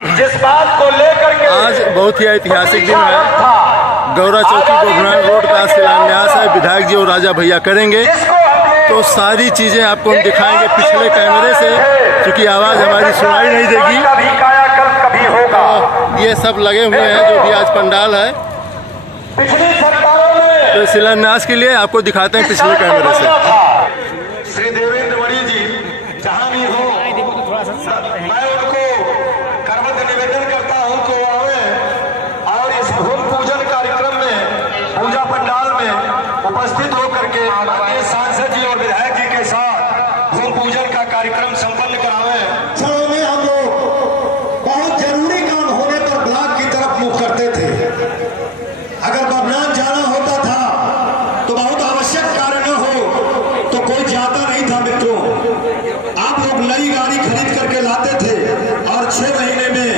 जिस बात को लेकर के आज बहुत ही ऐतिहासिक दिन है। गौरा चौकी गोघरान रोड का शिलान्यास है, विधायक जी और राजा भैया करेंगे, तो सारी चीजें आपको हम दिखाएंगे पिछले कैमरे से, क्योंकि आवाज हमारी सुनाई नहीं देगी। तो ये सब लगे हुए हैं जो भी आज पंडाल है, तो शिलान्यास के लिए आपको दिखाते हैं पिछले कैमरे से। श्री देवेंद्र मणि जी जहाँ भी हो, मैं उनको करवत निवेदन करता हूँ कि आवे और इस भूमि पूजन कार्यक्रम में, पूजा पंडाल में उपस्थित होकर के माननीय सांसद जी और विधायक जी के साथ भूमि पूजन का कार्यक्रम संपन्न करावे। में हम लोग बहुत जरूरी काम होने पर ब्लॉक की तरफ मुख करते थे। अगर बबनान जाना होता था तो बहुत आवश्यक कार्य न हो तो कोई जाता नहीं था। मित्रों, आप लोग नई गाड़ी खरीद करके लाते थे और 6 महीने में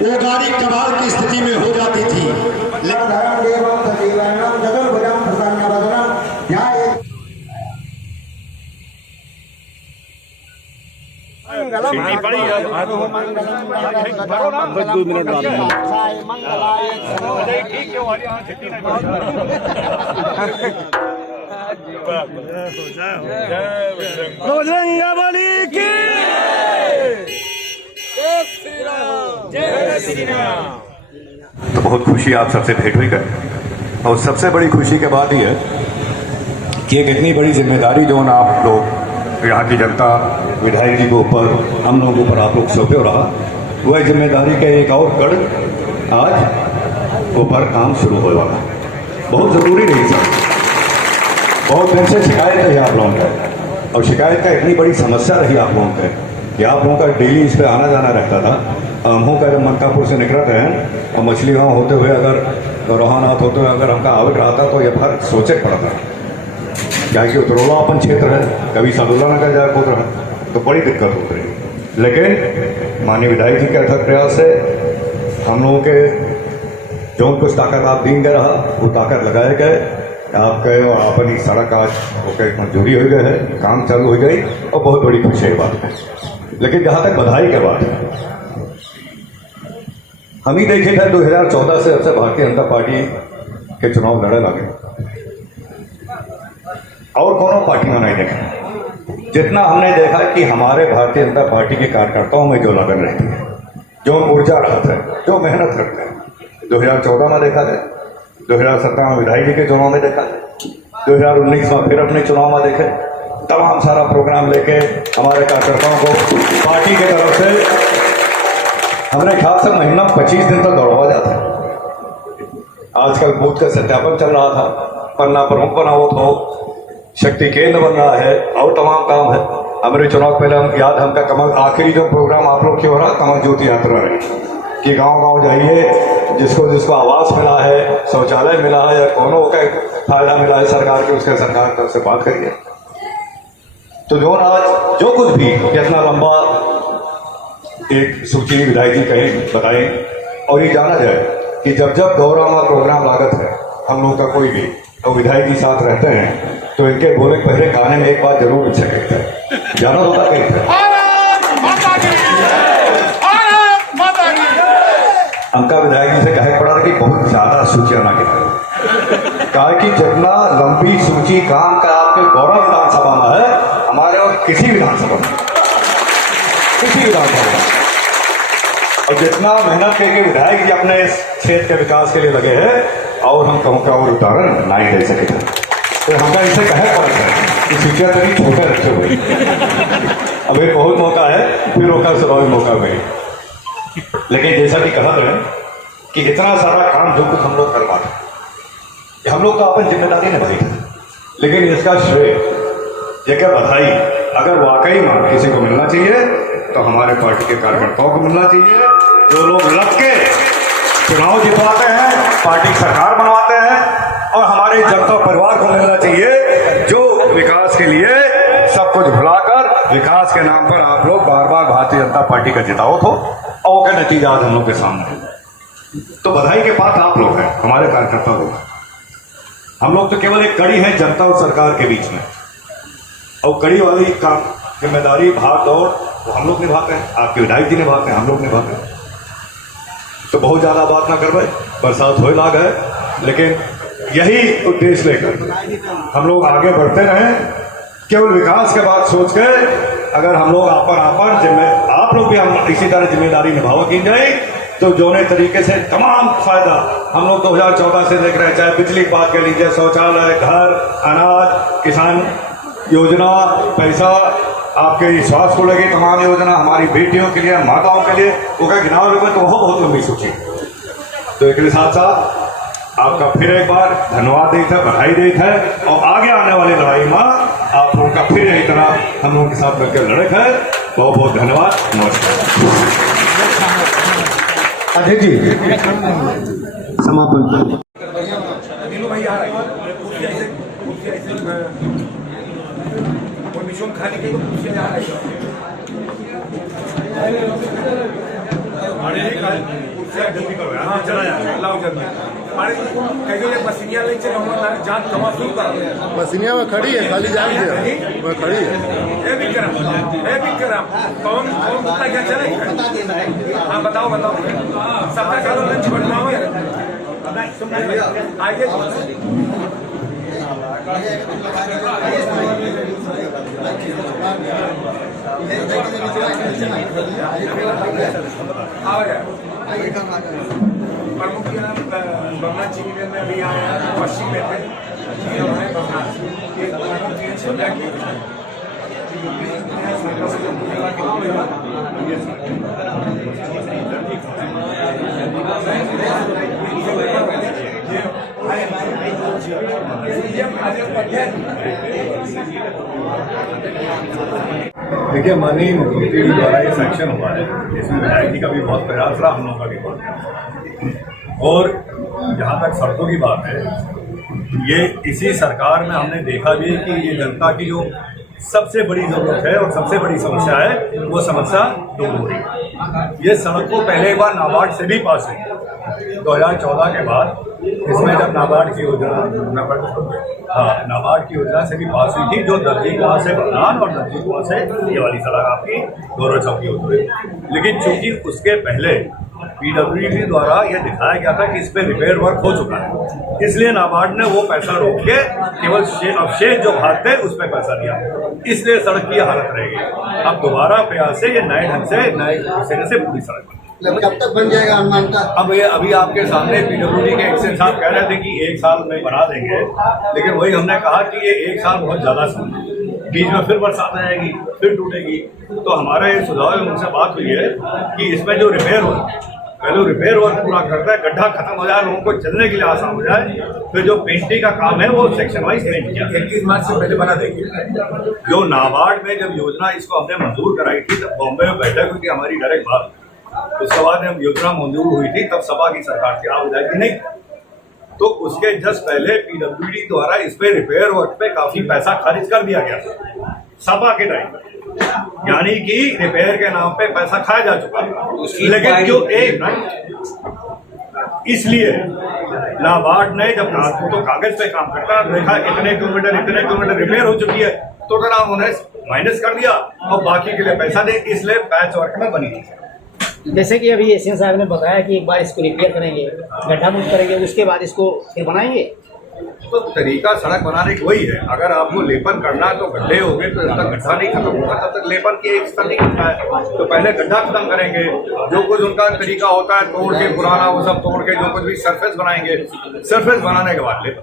वो गाड़ी कबाड़ की स्थिति में हो जाती थी। तो बहुत खुशी आप सबसे भेंट हुई कर, और सबसे बड़ी खुशी के बात यह है कि एक इतनी बड़ी जिम्मेदारी जो ना आप लोग यहाँ की जनता विधायक जी के ऊपर, हम लोगों के ऊपर आप लोग सौंपे हो रहा, वह जिम्मेदारी का एक और कड़ आज ऊपर काम शुरू होने वाला। बहुत ज़रूरी रही सर, बहुत दिन से शिकायत रही आप लोगों का, और शिकायत का इतनी बड़ी समस्या रही आप लोगों का कि आप लोगों का डेली इस पर आना जाना रहता था। हम हो कर मनकापुर से निकलते हैं और मछली गाँव होते हुए अगर रोहानाथ होते हुए अगर हमका आवक रहा था तो यह फर्क सोचे पड़ता, क्या कि उतरोला अपन क्षेत्र है, कभी सदुल्ला नगर जाए कूद रहा तो बड़ी दिक्कत होती रही। लेकिन माननीय विधायक जी के अथक प्रयास से हम लोगों के जो कुछ ताकत आप देंगे रहा वो ताकत लगाए गए, आप गए और अपनी सड़क आज ओके मंजूरी हो गई है, काम चालू हो गई और बहुत बड़ी खुशी की बात है। लेकिन जहाँ तक बधाई की बात है, हम ही देखे थे 2014 से जब से भारतीय जनता पार्टी के चुनाव लड़े लगे और कोनो पार्टी में नहीं देखा जितना हमने देखा कि हमारे भारतीय जनता पार्टी के कार्यकर्ताओं में जो लगन रहती है, जो ऊर्जा रहता है, जो मेहनत करते हैं। 2014 में देखा है, 2017 में विधायक जी के चुनाव में देखा है, 2019 में फिर अपने चुनाव में देखे, तमाम सारा प्रोग्राम लेके हमारे कार्यकर्ताओं को पार्टी की तरफ से हमने ख्याल से महीना 25 दिन तक दौड़वा जाता है। आजकल बूथ का सत्यापन चल रहा था, पन्ना प्रमुख बना हो तो शक्ति केंद्र बन रहा है और तमाम काम है। हमारे चुनाव पहले हम याद हमका कमल आखिरी जो प्रोग्राम आप लोग की हो रहा कमल ज्योति यात्रा रही कि गांव-गांव जाइए, जिसको जिसको आवास मिला है, शौचालय मिला है या कोनो का फायदा मिला है सरकार के, उसके सरकार तरफ से बात करिए। तो जो आज जो कुछ भी कितना लंबा एक सूची विधायक जी कहें बताएं और ये जाना जाए कि जब जब गौरा में प्रोग्राम लागत है हम लोग का कोई भी तो विधायक जी साथ रहते हैं, तो इनके बोले पहले गाने में एक बात जरूर अच्छा कहते हैं, जाना होता कहते हैं अंका विधायक जी से कहे पड़ा था कि बहुत ज्यादा सूचियां ना कहा कि जितना लंबी सूची काम का आपके गौरव विधानसभा में है, हमारे और किसी विधानसभा में और जितना मेहनत करके विधायक जी अपने इस क्षेत्र के विकास के लिए लगे हैं और हम कहूँ का और उदाहरण नहीं दे सके थे, तो हमका इसे कहे पड़ा है कि सूचियां तभी छोटे रखे हुए अब एक बहुत मौका है, फिर रोका स्वाभाविक मौका हुए। लेकिन जैसा कि कहा गया कि इतना सारा काम जो कुछ हम लोग करवाते, हम लोग तो अपन जिम्मेदारी निभाई थे, लेकिन इसका श्रेय जगह बधाई अगर वाकई में किसी को मिलना चाहिए तो हमारे पार्टी के कार्यकर्ताओं को मिलना चाहिए, जो लोग लग के चुनाव जितवाते हैं, पार्टी सरकार बनवाते हैं, और हमारे जनता परिवार को मिलना चाहिए जो विकास के लिए सब कुछ भुलाकर विकास के नाम पर आप लोग बार बार भारतीय जनता पार्टी का जिताओ हो और वो का नतीजा आज हम लोग के सामने है। तो बधाई के पात्र आप लोग हैं, हमारे कार्यकर्ता लोग हैं। हम लोग तो केवल एक कड़ी है जनता और सरकार के बीच में, और कड़ी वाली काम जिम्मेदारी भाग दौड़ तो हम लोग निभाते हैं, आपके विधायक जी निभाते हैं, हम लोग निभाते हैं। तो बहुत ज़्यादा बात ना करवे, बरसात हो लाग है, लेकिन यही उद्देश्य लेकर हम लोग आगे बढ़ते रहें। केवल विकास के बात सोच के अगर हम लोग आप लोग भी हम इसी तरह जिम्मेदारी निभाओ की जाए तो जोने तरीके से तमाम फायदा हम लोग 2014 से देख रहे हैं, चाहे बिजली की बात कर लीजिए, शौचालय, घर, अनाज, किसान योजना, पैसा, आपके स्वास्थ्य को लगी तमाम योजना, हमारी बेटियों के लिए, माताओं के लिए, वो क्या गिनाव में तो वो बहुत लंबी सूची। तो एक साथ साथ आपका फिर एक बार धन्यवाद देता है, बधाई देता है, और आगे आने वाली लड़ाई में आप लोगों का फिर एक तरह हम लोगों के साथ मिलकर लड़े है। बहुत बहुत धन्यवाद, नमस्कार। अध्यक्ष जी समापन। मसीनिया में खड़ी है, खाली जा रही है, वो खड़ी है। कौन कुत्ता क्या चले? हाँ बताओ सबका क्या लंच बनवाओ आगे। प्रमुख बमना चीनी में अभी आया, पश्चिम में थे देखिए, माननीय मुख्यमंत्री जी द्वारा ये सैंक्शन हुआ है, इसमें विधायक जी का भी बहुत प्रयास रहा, हम लोगों का भी बहुत प्रयास। और जहाँ तक सड़कों की बात है, ये इसी सरकार में हमने देखा भी है कि ये जनता की जो सबसे बड़ी जरूरत है और सबसे बड़ी समस्या है, वो समस्या दूर हो रही है। ये सड़क को पहले एक बार नाबार्ड से भी पास हुई 2014 के बाद, इसमें जब नाबार्ड की योजना नाबार्ड की योजना से भी पास हुई थी, जो दर्जी कुआं से बरनान और दर्जी कुआं से ये वाली सड़क आपकी गौरव चौकी होती है। लेकिन चूंकि उसके पहले पीडब्ल्यूडी द्वारा यह दिखाया गया था कि इस पे रिपेयर वर्क हो चुका है, इसलिए नाबार्ड ने वो पैसा रोक के केवल अवशेष जो भाग थे उस पर पैसा दिया, इसलिए सड़क की हालत रहेगी। अब दोबारा प्रयास से ये नए ढंग से नए सिरे से पूरी सड़क बनी। कब तक बन जाएगा अनुमान का? अब ये अभी आपके सामने पीडब्ल्यूडी के एक्शन साहब कह रहे थे कि 1 साल में बना देंगे, लेकिन वही हमने कहा कि ये 1 साल बहुत ज्यादा समय, बीच में फिर बरसात आएगी, फिर टूटेगी। तो हमारा ये सुझाव है, उनसे बात हुई है कि इसमें जो रिपेयर वर्क, पहले रिपेयर वर्क पूरा करता है, गड्ढा खत्म हो जाए, लोगों को चलने के लिए आसान हो जाए, फिर जो पेंटिंग का काम है वो सेक्शन वाइज पेंट किया 21 मार्च से पहले बना देंगे। जो नाबार्ड में जब योजना इसको हमने मंजूर कराई थी, तब बॉम्बे में बैठक हुई थी हमारी डायरेक्ट बात, उसके बाद जब योजना मंजूर हुई थी तब सभा की सरकार थी, आप विधायक नहीं, तो उसके जस्ट पहले पीडब्ल्यूडी द्वारा इस पे रिपेयर वर्क पे काफी पैसा खारिज कर दिया गया था सभा के टाइम, यानी कि रिपेयर के नाम पे पैसा खाया जा चुका है। लेकिन जो इसलिए नाबार्ड ने जब तो कागज पे काम करता देखा इतने किलोमीटर रिपेयर हो चुकी है, तो क्या उन्हें माइनस कर दिया और बाकी के लिए पैसा दे, इसलिए पैच वर्क में बनी थी। जैसे कि अभी एसएन साहब ने बताया कि एक बार इसको रिपेयर करेंगे, गड्ढा मुक्त करेंगे, उसके बाद इसको फिर बनाएंगे। तो तरीका सड़क बनाने की वही है, अगर आपको लेपन करना है तो गड्ढे हो गए, तो जब तक गड्ढा नहीं खत्म होगा तब तक लेपन की एक स्तर नहीं करना है। तो पहले गड्ढा खत्म करेंगे, जो कुछ उनका तरीका होता है तोड़ के पुराना वो सब तोड़ के जो कुछ भी सरफेस बनाएंगे, सरफेस बनाने के बाद लेपन।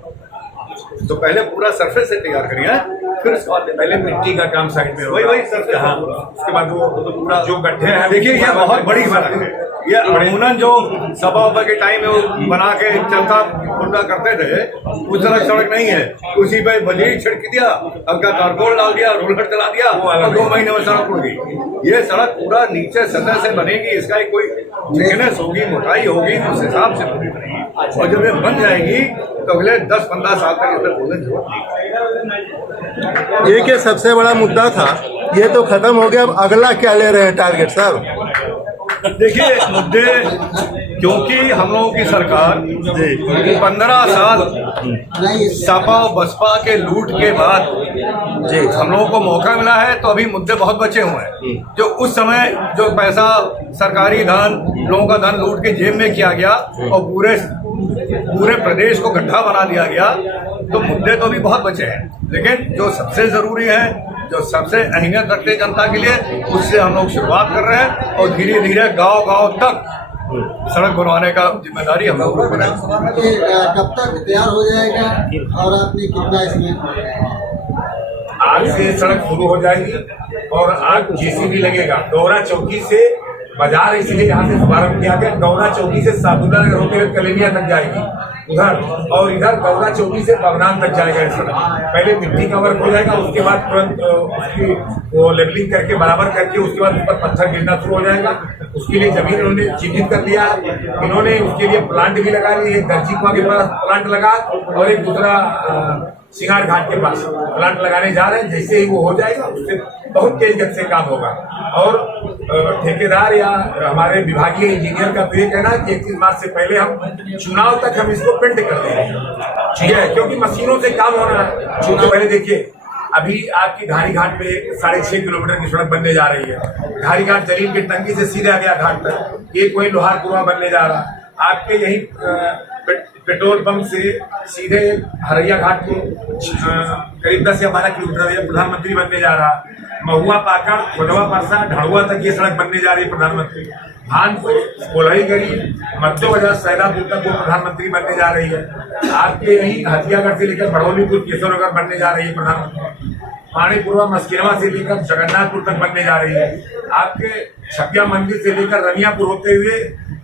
तो पहले पूरा सरफेस से तैयार करिए, फिर उसके बाद पहले मिट्टी का काम साइड में वही सरफेस, उसके बाद वो तो पूरा जो गड्ढे हैं। देखिए ये बहुत बड़ी सड़क है, ये अमूमन जो सभा उभा के टाइम में वो बना के चलता फुलता करते थे, उस तरह सड़क नहीं है, उसी पे बजरी छिड़क दिया, अब का कारकोल डाल दिया, रोलर चला दिया, और 2 महीने में सड़क उड़ गई। ये सड़क पूरा नीचे सतह से बनेगी, इसका एक कोई थिकनेस होगी, मोटाई होगी, उस हिसाब से पूरी बनेगी, और जब ये बन जाएगी तो अगले 10-15 साल तक इसमें बोलने की जरूरत नहीं। एक ये सबसे बड़ा मुद्दा था, ये तो खत्म हो गया, अब अगला क्या ले रहे हैं टारगेट साहब? देखिए मुद्दे, क्योंकि हम लोगों की सरकार 15 साल सपा और बसपा के लूट के बाद हम लोगों को मौका मिला है, तो अभी मुद्दे बहुत बचे हुए हैं। जो उस समय जो पैसा सरकारी धन, लोगों का धन लूट के जेब में किया गया और पूरे प्रदेश को गड्ढा बना दिया गया, तो मुद्दे तो अभी बहुत बचे हैं। लेकिन जो सबसे जरूरी है, जो सबसे अहमियत रखते हैं जनता के लिए, उससे हम लोग शुरुआत कर रहे हैं और धीरे धीरे गांव-गांव तक सड़क बनवाने का जिम्मेदारी हम लोगों को है। कब तक तैयार हो जाएगा और आपने कितना इसमें? आज से सड़क शुरू हो जाएगी और आज जेसीबी लगेगा। गौरा चौकी से बाजार, इसलिए यहाँ से शुभारंभ किया गया। गौरा चौकी से सादुल्ला नगर होते हुए कलेनिया तक जाएगी उधर, और इधर गौरा चौकी से बगनान तक जाएगा इस सड़क। पहले मिट्टी का वर्क हो जाएगा, उसके बाद तुरंत उसकी वो लेवलिंग करके बराबर करके उसके बाद ऊपर पत्थर गिरना शुरू हो जाएगा। उसके लिए जमीन इन्होंने चिन्हित कर लिया है। इन्होंने उसके लिए प्लांट भी लगा लिए, एक दर्जी कुआं के पास प्लांट लगा और एक दूसरा सिंगार घाट के पास प्लांट लगाने जा रहे हैं। जैसे ही वो हो जाएगा उससे बहुत तेज गति से काम होगा। और ठेकेदार या हमारे विभागीय इंजीनियर का तो ये कहना है कि 31 मार्च से पहले हम चुनाव तक हम इसको पेंट कर देंगे, ठीक है, क्योंकि मशीनों से काम होना है। चूंकि पहले देखिए, अभी आपकी धारी घाट पे 6.5 किलोमीटर की सड़क बनने जा रही है। धारी घाट जलील की टंकी से सीधा गया घाट तक, एक वही लोहार कुआं बनने जा रहा है। आपके यही पेट्रोल पंप से सीधे हरैया घाट को करीब 10 या 12 किलोमीटर प्रधानमंत्री बनने जा रहा है। महुआ पाकड़, खोडवा परसा, ढाड़ुआ तक ये सड़क बनने जा रही है प्रधानमंत्री। भानपुर, कोल्हई गली, मध्य बाजार, सैदापुर तक वो प्रधानमंत्री बनने जा रही है। आपके यही हथियागढ़ से लेकर बड़ौलीपुर, केशवनगर बनने जा रही है प्रधानमंत्री। पानीपुरवा, मस्किनवा से लेकर जगन्नाथपुर तक बनने जा रही है। आपके छपिया मंदिर से लेकर रनियापुर होते हुए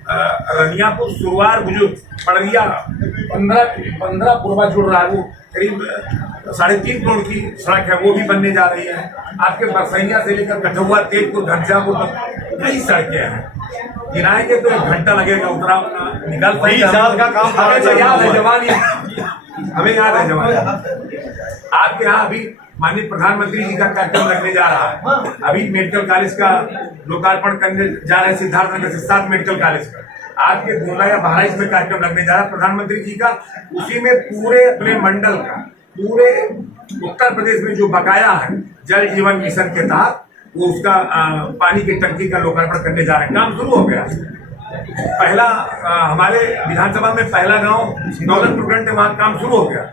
रनियापुर, सुरवार, बुजुर्ग, पड़रिया 15 पूर्वा जुड़ रहा है। वो करीब 3.5 करोड़ की सड़क है, वो भी बनने जा रही है। आपके बरसैया से लेकर कठुआ, तेजपुर, घनश्यामपुर तक कई सड़कें हैं। गिनाएंगे तो 1 घंटा लगेगा उतना निकाल। 20 साल का काम हमें याद है जवान, हमें याद है जवान। आपके यहाँ अभी माननीय प्रधानमंत्री जी का कार्यक्रम लगने जा रहा है। अभी मेडिकल कॉलेज का लोकार्पण करने जा रहे हैं, सिद्धार्थनगर से 7 मेडिकल कॉलेज का। आपके गोला या बहराइच में कार्यक्रम लगने जा रहा है प्रधानमंत्री जी का। उसी में पूरे अपने मंडल का, पूरे उत्तर प्रदेश में जो बकाया है जल जीवन मिशन के तहत, वो उसका पानी की टंकी का लोकार्पण करने जा रहे हैं। काम शुरू हो गया। पहला हमारे विधानसभा में पहला गांव दौलतपुर में वहां काम शुरू हो गया।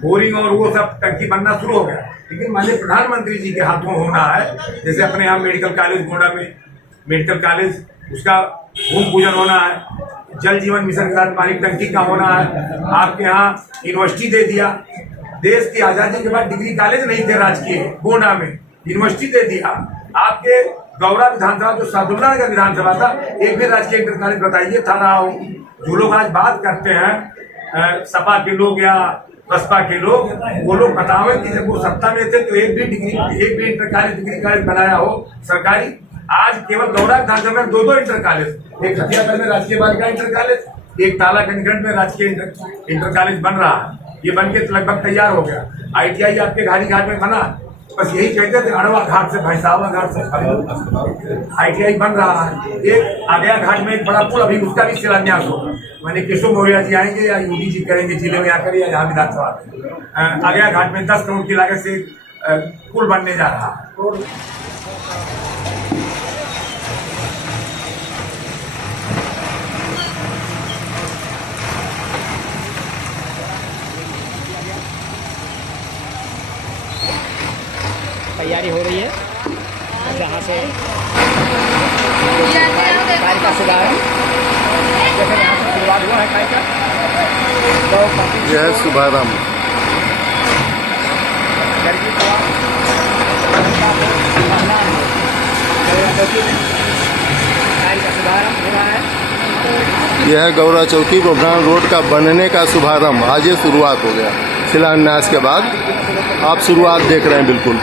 बोरिंग और वो सब टंकी बनना शुरू हो गया। लेकिन माननीय प्रधानमंत्री जी के हाथों होना है। जैसे अपने यहाँ मेडिकल कॉलेज गोंडा में मेडिकल कॉलेज, उसका भूमि पूजन होना है। जल जीवन मिशन के साथ पानी टंकी का होना है। आपके यहाँ यूनिवर्सिटी दे दिया। देश की आजादी के बाद डिग्री कॉलेज नहीं थे राजकीय, गोंडा में यूनिवर्सिटी दे दिया। आपके गौरा विधानसभा जो सादुल्ला नगर विधानसभा था, एक भी राजकीय इंटर कॉलेज बताइए था रहा हो। जो लोग आज बात करते हैं सपा के लोग या बसपा के लोग, वो लोग बतावे कि जब वो सत्ता में थे तो एक भी इंटर कॉलेज डिग्री कॉलेज बनाया हो सरकारी। आज केवल गौरा विधानसभा में 2 इंटर कॉलेज, एक हथियागढ़ में राजकीय बालिका इंटर कॉलेज, एक तालाकंड में राजकीय इंटर कॉलेज बन रहा है। ये बन के लगभग तैयार हो गया। ITI आपके घाटी घाट में बना, बस यही कहते थे अड़वा घाट से भैंसावा घाट से ITI बन रहा है। एक आगया घाट में एक बड़ा पुल, अभी उसका भी शिलान्यास होगा। माने केशव मौर्य जी आएंगे या योगी जी करेंगे जिले में आकर, या यहाँ विधानसभा में। आगया घाट में 10 करोड़ की लागत से पुल बनने जा रहा है। तैयारी हो रही है जहाँ से कार्य का शुभारंभ, जैसे यहाँ से शुरुआत हुआ है कार्य का, तो यह है शुभारंभ। कार्य का शुभारंभ हो रहा है। यह है गौरा चौकी गोबरान रोड का बनने का शुभारंभ। आज ये शुरुआत हो गया। शिलान्यास के बाद आप शुरुआत देख रहे हैं बिल्कुल।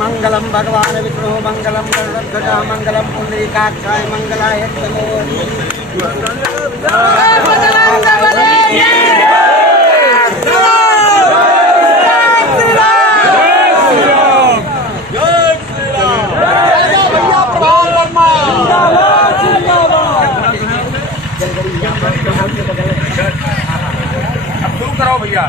मंगलम भगवान विष्णु मंगलम गरुड़ध्वजा मंगलम पुंडरीकाक्षाय मंगलाय शुरू करो भैया